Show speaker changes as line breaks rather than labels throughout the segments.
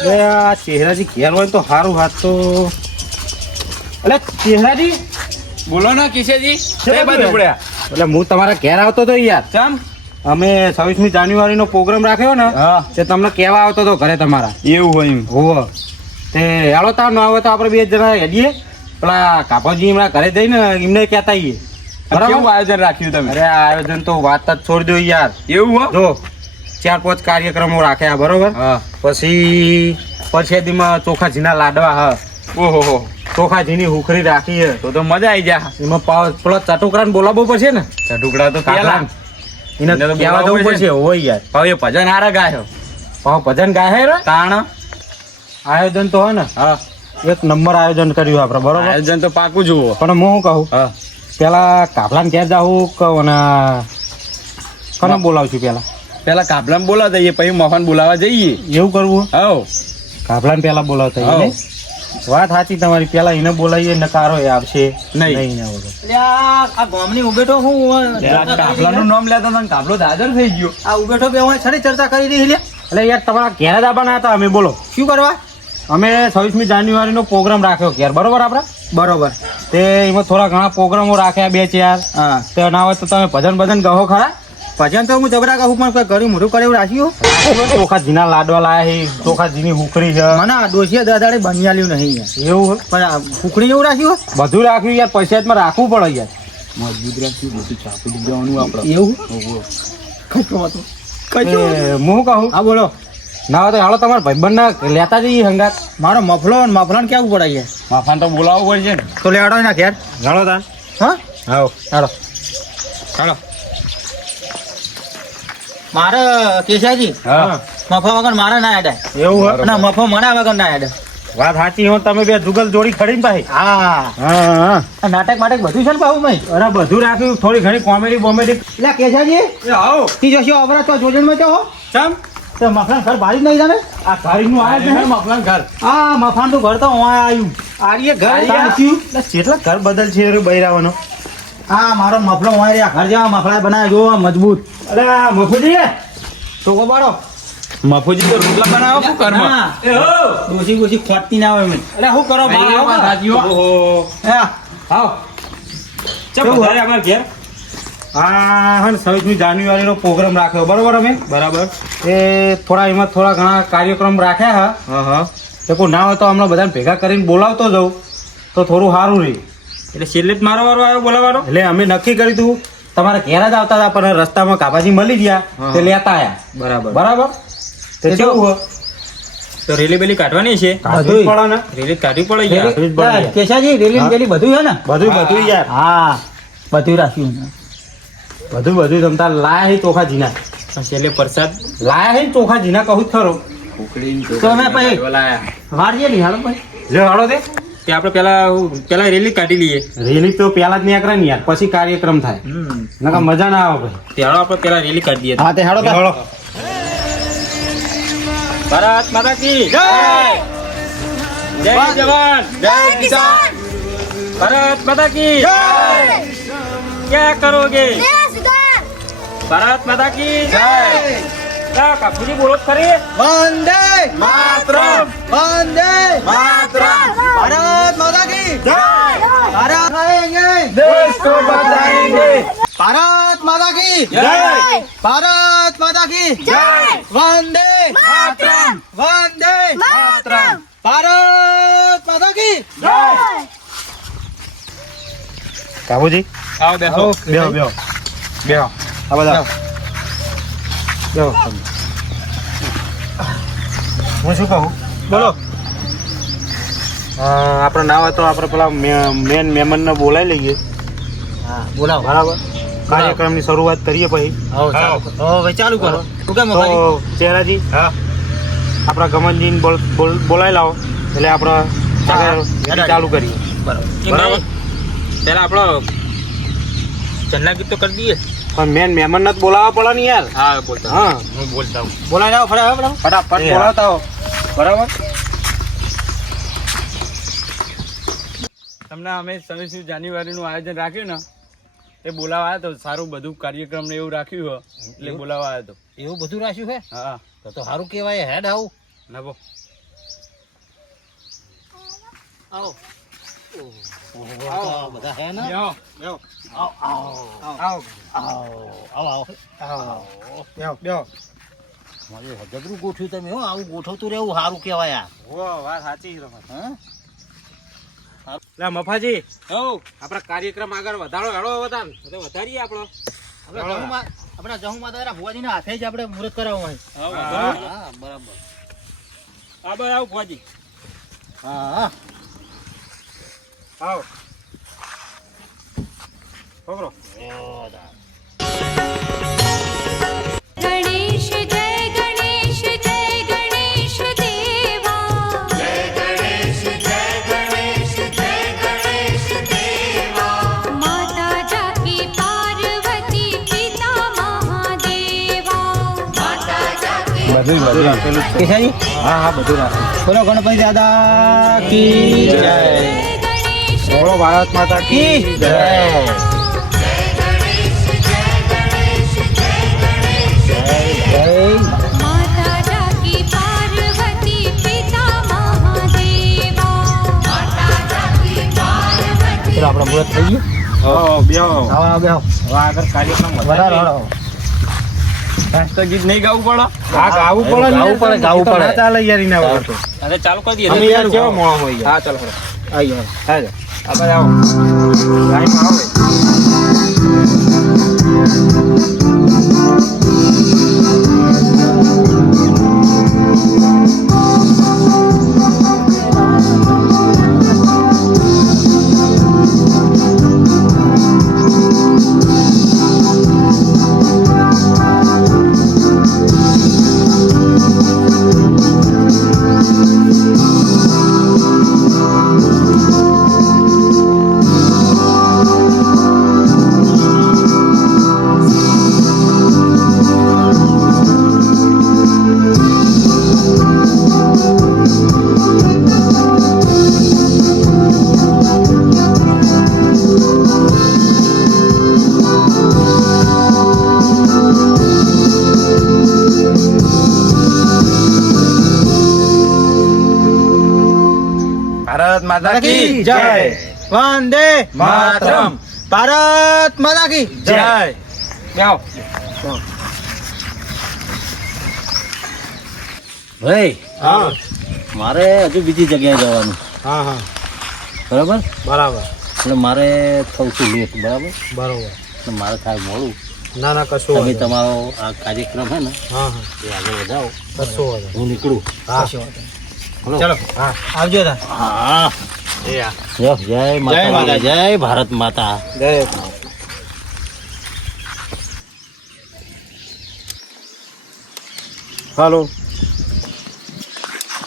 અરે આ ચહેરાજી ઘેર હોય તો સારું હાથ તો. એટલે ચહેરાજી?
બોલો ને કિશેજી
કઈ બાજુ
પડ્યા.
એટલે હું તમારા ઘેર આવતો તો યાર.
ચમ
અમે છવ્વીસમી જાન્યુઆરીનો પ્રોગ્રામ રાખ્યો ને તે તમને કહેવા આવતો તો ઘરે તમારા.
એવું હોય એમ.
હોવ. તે હેળો તાર ન આવે તો આપણે બે જણા હેડીએ. પેલા કાપાજી એમના ઘરે જઈને એમને કહેતા આવીએ બરાબર?
આયોજન રાખ્યું તમે?
અરે આયોજન તો વાત જ છોડી દો યાર.
એવું હો?
જો. ચાર પાંચ કાર્યક્રમો રાખ્યા બરોબર?
હા.
પછી પરસેદીમાં ચોખાજીના લાડવા હા.
ઓહો
ચોખાજીની હુખરી રાખી હે
તો તો મજા આવી જા.
એમાં પાવ પેલો ચટુકરાને બોલાવવો પડશે ને?
ચટુકડા તો પેલા.
એને
તો
કહેવા જવું
પડશે.
હોય યાર.
હવે ભજન હારા ગાયો.
પાવ ભજન ગાય રે
તાણ.
આયોજન તો હે ને?
હા.
એક નંબર આયોજન કર્યું આપણે બરોબર?
આયોજન તો પાકું જુઓ.
પણ હું શું કહું પેલા કાફલાને ક્યાં જાવું કહું અને કોને બોલાવશું પેલા?
પેલા કાબલાને બોલાવા દઈએ પછી મફાન બોલાવા જઈએ.
એવું કરવું?
હવ.
કાફલાને પેલા બોલાવતા જઈએ વાત સાચી તમારી પેલા એને બોલાવીએ નકારો એ આવશે.
નહીં.
નહીં
આ ગામની ઉભેઠો હું
કાબલાનું નામ લેતા તને ને કાબલો દાદર થઈ ગયો.
આ ઉભેઠો બે હું છરી ચર્ચા કરી રહી
એટલે. યાર તમારા ઘેર જ આવવાના હતા અમે બોલો.
શું કરવા?
અમે છવ્વીસમી જાન્યુઆરીનો પ્રોગ્રામ રાખ્યો ઘેર બરોબર આપણે?
બરોબર.
તે એમાં થોડા ઘણા પ્રોગ્રામો રાખ્યા બે ચાર.
હા.
તે ના હોય તો તમે ભજન ભજન કહો ખરા?
ભજન તો હું જબરા કહું પણ કોઈ કર્યું મોઢું કરે એવું રાખ્યું?
ચોખાજીના લાડવા લાયા છે ચોખાજીની હુકરી છે.
મને આ દોષીએ દાદાડે બની આલ્યું નહીં
એવું હોય.
પણ આ કુકડી એવું રાખ્યું
બધું રાખ્યું યાર પૈસામાં રાખવું પડે યાર.
મજબૂત રાખ્યું બધું છાપી દેવાનું આપણે
એવું? તો.
હું કહું?
હા બોલો.
ના તો હાલો તમારા ભાઈબંધના લેતા જઈએ હંગાત.
મારો મફલો ને મફલાને કેવું પડે છે
મફાન તો બોલાવવું પડશે ને.
તો લેવડાવી ના ઘેર.
જાણો તા.
હા?
હાલો.
હાલો.
ચાલો
મારે કેશાજી
હા.
મફા વગર મારે ના હેડે.
એવું
અને મફો મને વગર ના હેડે.
વાત સાચી હો તમે બે જુગલ જોડી ખડી ભાઈ.
હા.
હા હા.
નાટક માટક બધું છે ને બાબુ ભાઈ?
અરે બધું રાખ્યું. થોડી ઘણી કોમેડી બોમેડી
એટલે કેશાજી.
આવો.
તી જશો અવરા તો જોડણમાં હો.
ચમ?
તો મફલાન ઘર ભારી નહીં જાને
આ તારીખનું આવે છે ને?
મફલાન ઘર.
આ મફાન તો ઘર તો હું આવ્યું.
આર્ય ઘર કેટલા ઘર બદલ છે બૈરાવાનો?
હા મારો મફળો હોય રહ્યા ઘર જેવા મફળા બનાવ્યો જો મજબૂત.
અરે આ મફુજી!
તો બાળો
મફુજી તો રોટલા બનાવો શું હો!
ડોસી ગોસી ખોટતી ના હોય.
અરે શું કરો બહાર આવો ઓહો.
હા
આવો. ચમ વધારે અમારા ઘેર? હા હા છવ્વીસમી જાન્યુઆરીનો પ્રોગ્રામ રાખ્યો. બરાબર અમે?
બરાબર.
એ થોડા એમાં થોડા ઘણા કાર્યક્રમ રાખ્યા હા.
હા હા.
કોઈ ના હોય તો હમણાં બધાને ભેગા કરીને બોલાવતો જાઉં. તો થોડું સારું રહે.
એટલે છેલ્લે જ મારો વારો આવ્યો બોલાવાનો
એટલે અમે નક્કી કર્યું હતું તમારા ઘેર જ આવતા હતા પણ રસ્તામાં કાપાજી મળી ગયા. તે લેતા આવ્યા
બરાબર.
બરાબર? તો- કેવું
તો રેલી બેલી કાઢવાની છે?
કાઢવી પડે ને.
રેલી કાઢવી પડે યાર.
કેશાજી રેલી બેલી બધું છે ને?
બધું બધું યાર.
હા બધું રાખ્યું
બધું બધું તમતા લાયા હે ચોખા જીના
પણ છેલ્લે પ્રસાદ.
લાયા હે ચોખા જીના કહું જ ખરો.
તો મેં પછી વાળીએ નહીં હાલો પછી.
લે હાલો તે.
કે આપણે પેલા પેલા રેલી કાઢી લઈએ.
રેલી તો પેલા જ નીકળે ને યાર પછી કાર્યક્રમ થાય. નકા મજા ના આવે ભાઈ.
ત્યારે આપણે પેલા રેલી કાઢી દઈએ
હા તે હેડો
હેડો.
ભારત માતા કી જય. જય. જવાન. જય કિસાન. ભારત માતા કી જય. ક્યા કરોગે? ભારત માતા કી જય. કાકુજી બોલો ખરી?
વંદે
માતરમ.
વંદે
માતરમ.
ભારત માતા કી
જય.
ભારત આएंगे
દેશ કો બચાएंगे
ભારત માતા કી
જય.
ભારત વંદે
માતરમ.
વંદે
માતરમ.
ભારત માતા કી
જય.
કાકુજી
આવો બેહો.
બેહો બેહો. બેહો. આ બધા. બેહો હું શું કહું?
બોલો.
આપણે ના હોય તો આપણે પેલા મેન મહેમાનને બોલાવી લઈએ.
હા બોલાવો.
બરાબર? કાર્યક્રમની શરૂઆત કરીએ પછી.
ચાલુ. કરો. તું
હા.
આપણા ગમનજીને બોલ બોલ- બોલાવી લાવો. એટલે આપણે ચાલુ કરીએ.
બરાબર.
પેલા આપણો ચન્ના ગીત તો કરી દઈએ.
પણ મેન મહેમાન ને બોલાવવા પડે ને યાર.
હા બોલતા
હા.
હું બોલતા હું
બોલાવી આવો ફટાફટ
ફટાફટ. બોલાવતા હો. બરાબર?
તમને અમે સવીસમી જાન્યુઆરીનું આયોજન રાખ્યું ને એ બોલાવા આવ્યો હતો સારું બધું કાર્યક્રમ ને એવું રાખ્યું હોય એટલે બોલાવા આવ્યો હતો
એવું બધું રાખ્યું છે
હા.
તો તો સારું કહેવાય હેડ આવું.
ના નભો આવો. બધા હે ને આવો આવો
આવો.
આવો આવો આવો
બેહો, બેહો.
મારે જબરું ગોઠવ્યું તમે હો આવું ગોઠવતું રહેવું સારું કહેવાય આ
વાત સાચી તમારી.
હા
લે, મફાજી
હો
આપણા કાર્યક્રમ આગળ વધારો હેડો.
તો વધારીએ આપણો
આપણે જહુમાં આપણા જહુમાં તારા ભુવાજીના હાથે જ આપણે મુહૂર્ત કરાવવું હોય
હા.
બરાબર.
હા બરાબર.
ભાઈ આવું ભુવાજી
હા હા
આવો. છોકરો.
ગણેશ જય ગણેશ જય ગણેશ દેવા જય ગણેશ જય ગણેશ જય ગણેશ દેવા માતા જાકી પાર્વતી પિતા મહાદેવા માતા જાકી
બધું બધું રાખેલું જ હા હા બધું રાખેલું
બોલો ગણપતિ દાદા કી જય?
બોલો ભારત માતા કી જય
આપણો મુહૂર્ત થઈ ગયું
હા બે આગળ કાર્યક્રમ
વધારો
વધારીએ.
હાલો.
રાષ્ટ્રગીત નહીં ગાવું પડે
હા ગાવું પડે.
ગાવું પડે, ગાવું પડે.
ચાલે યાર
અરે ચાલુ કરી દઈએ
અમે યાર કેવો મોણો હોય
હા ચાલો.
આઈ જાઓ.
હા આપણે આવો. ટાઈમ આવે. ભારત માતા કી જય.
વંદે
માતરમ.
ભારત માતા કી
જય. બેહો.
ભાઈ
હા.
મારે હજુ બીજી જગ્યાએ જવાનું.
હા હા.
બરાબર?
બરાબર.
એટલે મારે થવું છું લેટ બરાબર?
બરાબર.
એટલે મારે થાય મોડું.
ના ના કશું
તમે તમારો આ કાર્યક્રમ હે ને
હા હા.
એ આગળ વધાવો.
કશું
હું નીકળું.
હા. ચલો. હા.
આવજો હા. જય જય માતા. જય ભારત માતા.
જય. હાલો.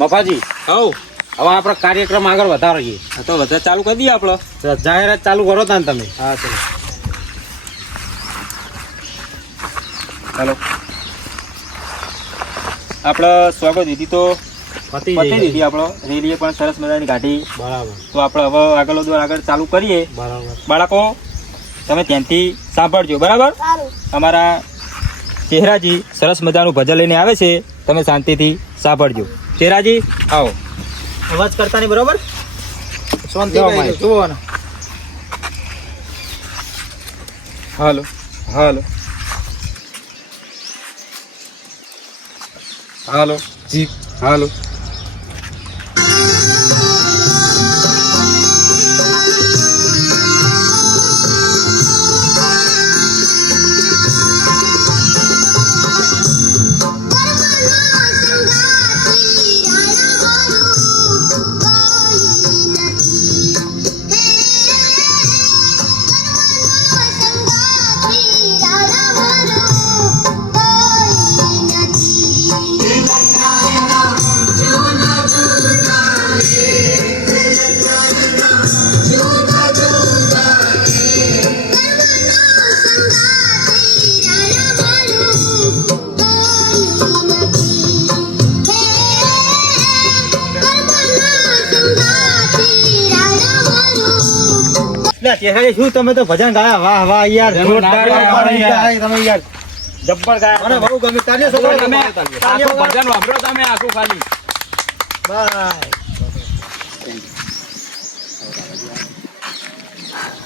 મફાજી
હવ.
હવે આપણે કાર્યક્રમ આગળ વધારીએ.
તો વધારે ચાલુ કરી દઈએ આપણે
જાહેરાત ચાલુ કરો તા ને તમે. હા ચલો.
હાલો. આપણે સ્વાગત દીધી તો
પતી
દીધી આપણો રેલીએ પણ સરસ મજાની ગાડી
બરાબર.
તો આપણે હવે આગળ દોર આગળ ચાલુ કરીએ.
બરાબર.
બાળકો તમે ત્યાંથી સાંભળજો બરાબર? અમારા ચહેરાજી સરસ મજાનું ભજન લઈને આવે છે. તમે શાંતિથી સાંભળજો. ચહેરાજી આવો.
અવાજ કરતા નહીં બરાબર? શાંતિ
જાઓ,
હાલો હાલો.
હાલો જી હાલો.
લે ચેહરાજી શું તમે તો ભજન ગાયા. વાહ વાહ યાર તમે યાર.
જબ્બર ગાયા.
મને બહુ ગમે. છોકરો
તમે આખું ભજન વાપરો તમે આખું ખાલી.
બાય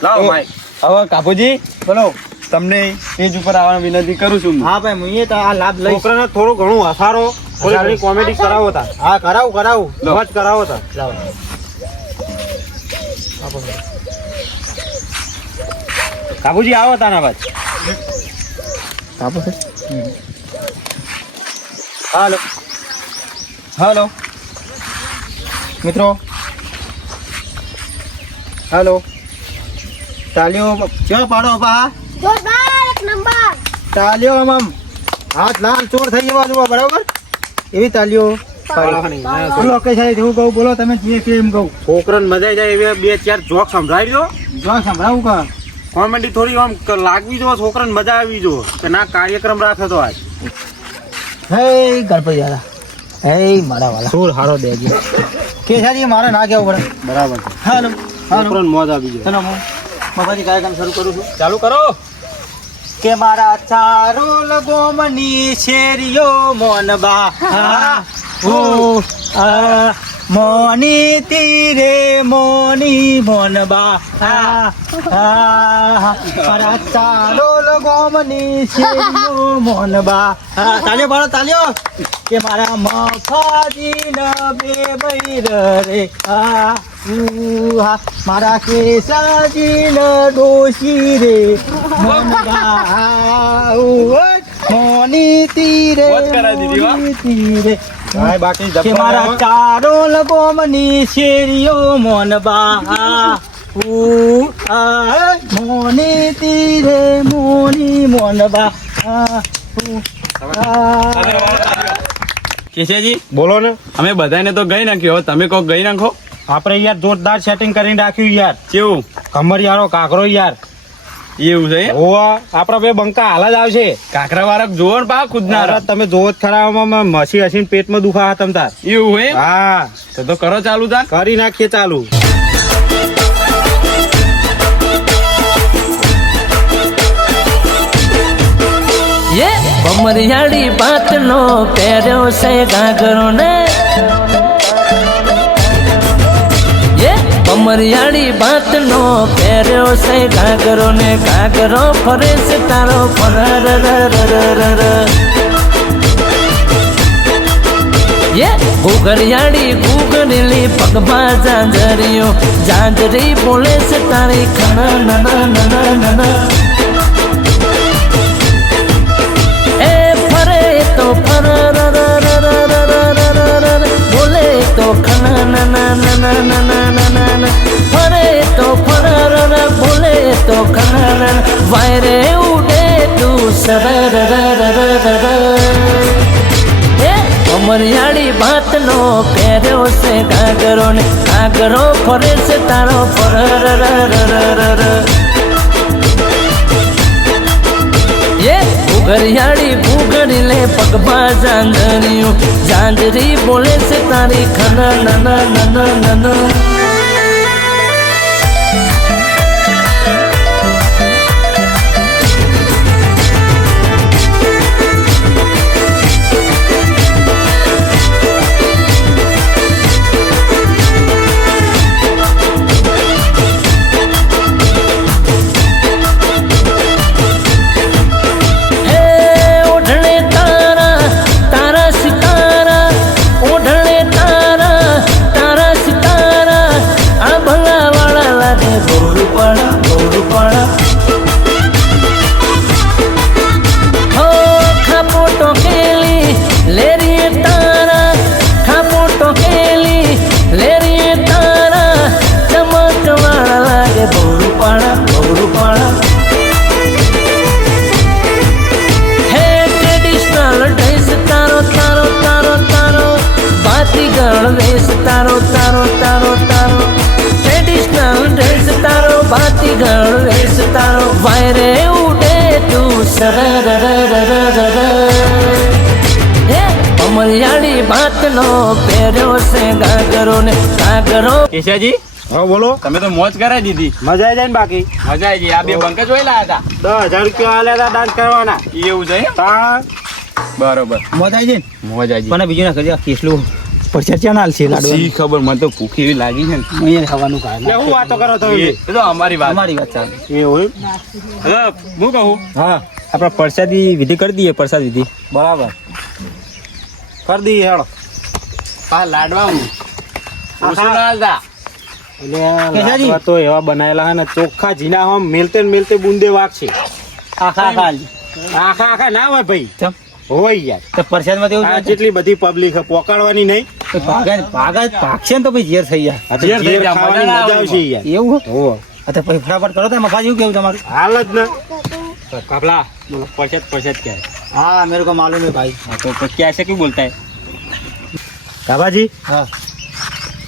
લાવો માઈક
હવે કાપુજી
બોલો.
તમને સ્ટેજ ઉપર આવવાની વિનંતી કરું છું
હા. ભાઈ હું એ તો આ લાભ લઈ
છોકરાને થોડું ઘણું હસારો. થોડી કોમેડી કરાવો તા.
હા કરાવું કરાવું.
મોજ કરાવો તા.
લાવો.
કાબુજી આવો તાના બાદ
હાલો. હાલો. મિત્રો. હાલો. તાલીઓ ચો પાડો બા?
જોરદાર એક નંબર.
તાલીઓ આમ આમ હાથ લાલ ચોર થઈ જવા જુઓ બરાબર? એવી તાલીઓ. બોલો સાહેબ એવું કહું બોલો તમે જે કે એમ કહું.
છોકરાને મજા જાય એવી બે ચાર જોક સંભળાવી દો.
જોક સંભળાવું કા?
કોમેડી થોડી આમ લાગવી જો છોકરાને મજા આવી જો કે ના કાર્યક્રમ રાખે તો આજ.
હે ગણપતિ દાદા હે મારા વાલા
સુર હારો દેજો
કેસાજી મારે ના કેવું પડે.
બરાબર. છે
હાલો હાલો.
છોકરાને મોજ આવી જાય.
ચલો હું બાબાજી કાર્યક્રમ શરૂ કરું છું.
ચાલુ કરો.
કે મારા ચારો લગોમની શેરીઓ મોનબા ઓ આ મોની તીરે, મોની મોનબા ચાલો ગોમની છે મોનબા તાલ્યો પાડો તાલ્યો. કે મારા મફાજી ન બે બૈર રે. હા ઉહા મારા ન ડોશી રે. મોનબા ઉહા મોની તીરે હોની તીરે. કે મારા ચારો લગો મની શેરીઓ મોન આ મોની તીરે મોની મોન બા
કેશેજી
બોલો ને.
અમે બધાને તો ગઈ નાખ્યો તમે કોક ગઈ નાખો.
આપણે યાર જોરદાર સેટિંગ કરીને રાખ્યું યાર.
કેવું?
કમર યારો કાકરો યાર.
એવું છે
હોવા આપડા બે બંકા હાલ જ આવશે.
કાકરા વાળા જોવો ને પા
કૂદનાર તમે જોવો જ ખરામાં મસી હસીને પેટમાં દુખા તમ તાર.
એવું હોય
હા.
તો તો કરો ચાલુ તાર
કરી નાખીએ ચાલુ.
યે બમરિયાળી પાતનો પહેર્યો છે ગાગરો ને કમરિયાળી ભાતનો પહેર્યો છે ઘાઘરો ને ઘાઘરો ફરે છે તારો ફરર ઘુઘરિયાળી ઘૂઘરેલી પગમાં ઝાંઝરીઓ, ઝાંઝરી બોલે છે તારી ખણ ન. અમરિયાળી ભાત નો પહેર્યો છે ઘાઘરો ને. ઘાઘરો ફરે છે તારો ફર ઘરિયાળી ભૂગડી લે પગમાં જાંજરીઓ જાંજરી બોલે છે તારી ખન નન નન નન અમરિયાળી ભાતનો પહેર્યો છે ગાગરો ને સાગરો
કેશિયાજી
હા બોલો.
તમે તો મોજ કરાવી દીધી.
મજા આવી જાય ને બાકી?
મજા આવી ગઈ આ બે બંકા જોઈ હતા.
દસ હજાર રૂપિયા આલ્યા હતા ડાન્સ કરવાના.
એવું છે બરોબર.
મોજ આવી જાય
મોજ આવી ગઈ.
મને બીજું ના કરજો કેટલું પરસાદ ક્યાં નાલ છે લાડવા
ખબર મને તો ભૂખ એવી લાગી છે ને.
અહીંયા ખાવાનું કારણ
હું વાતો કરો તમે
એ તો અમારી વાત.
અમારી વાત ચાલે.
હું કહું?
હા
આપણે પ્રસાદી વિધિ કરી દઈએ પ્રસાદ વિધિ.
બરાબર. કરી દઈએ હેડો.
હા લાડવા હું
તો એવા બનાયેલા હે ને ચોખ્ખા જીના હમ મેલતે મેલતે બુંદે વાગ છે.
આખા આખા
આખા. આખા ના હોય ભાઈ. હોય યાર.
તો પરસાદમાં તો
આ જેટલી બધી પબ્લિક પોકાડવાની નહીં.
ભાગા ભાગા ભાગશે ને તો પછી ઝેર થઈ જાય
ઝેર
ખાવાની
મજા
આવશે યાર.
એવું હો? આ પછી ફટાફટ કરો તો મફા જેવું કેવું તમારું?
હાલ જ ને.
કપલા પરસાદ પરસાદ क्या है
हाँ मेरे को मालूम है भाई
हाँ, तो तो क्या ऐसे क्यों बोलता है
કાભાજી
હા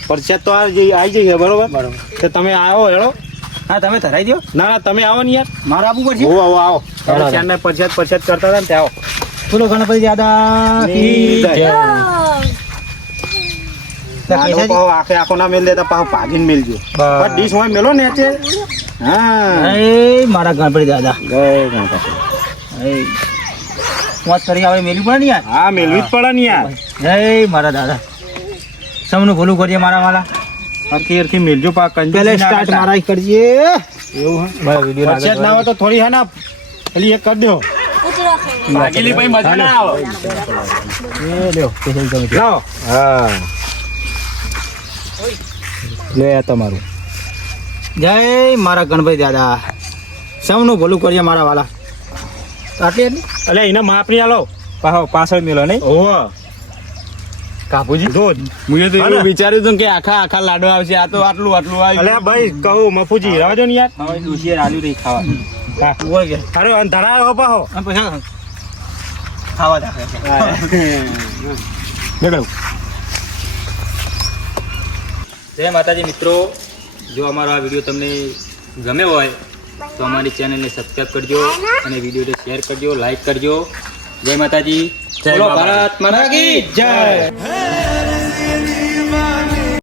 પરસાદ તો આ જઈ આવી જઈએ બરોબર
બરોબર
તો તમે આવો હેડો
હા તમે ધરાઈ દો
ના ના તમે આવો ને યાર
મારે આપવું પડશે
આવો આવો આવો
હેડો.
ચારને પરસાદ પરસાદ કરતા હતા ને ત્યાં આવો
બોલો ગણપતિ દાદા કી
જય.
જય. તો
નાનો
કેસાજી?
પાહો આખે આખો ના મેલ દેતા પાહો ભાગીને મેલજો પણ ડીશ હોય મેલો ને તે હા
એ મારા ગણપતિ દાદા
જય ગણપતિ
વાત કરી આવે મેલવી પડે ને યાર?
હા મેલવી જ પડે ને યાર.
જય મારા દાદા. સૌનું ભૂલું કરીએ મારા વાલા.
અત્યારથી મેલજો પાક
પહેલા સ્ટાર્ટ મારા કરજે.
એવું હા?
વિડિયો
ના હોય તો થોડી હા ના પેલી એક કર દો.
ભાગેલી પછી મજા ના
આવે. એ લ્યો
લાવો. હા. લે આ તમારું.
જય મારા ગણભાઈ દાદા. સૌનું ભલું કરીએ મારા વાલા. આટલી એના
એટલે માપ નહીં આલો.
પાહો પાછળ મેલો નહીં?
ઓહો.
કાપુજી
જો મુજે
તો વિચાર્યું હતું કે આખા આખા લાડો આવશે. આ તો આટલું આટલું આવ્યું અલ્યા
ભાઈ કહું મફુજી રવા દો ને યાર.
હવે દુશીએ આલુ રહી ખાવા
પાહો અને
જય માતાજી મિત્રો. જો અમારો આ વીડિયો તમને ગમે હોય તો અમારી ચેનલને સબસ્ક્રાઈબ કરજો અને વિડીયોને શેર કરજો લાઈક કરજો. જય માતાજી. ભારત માતા કી જય.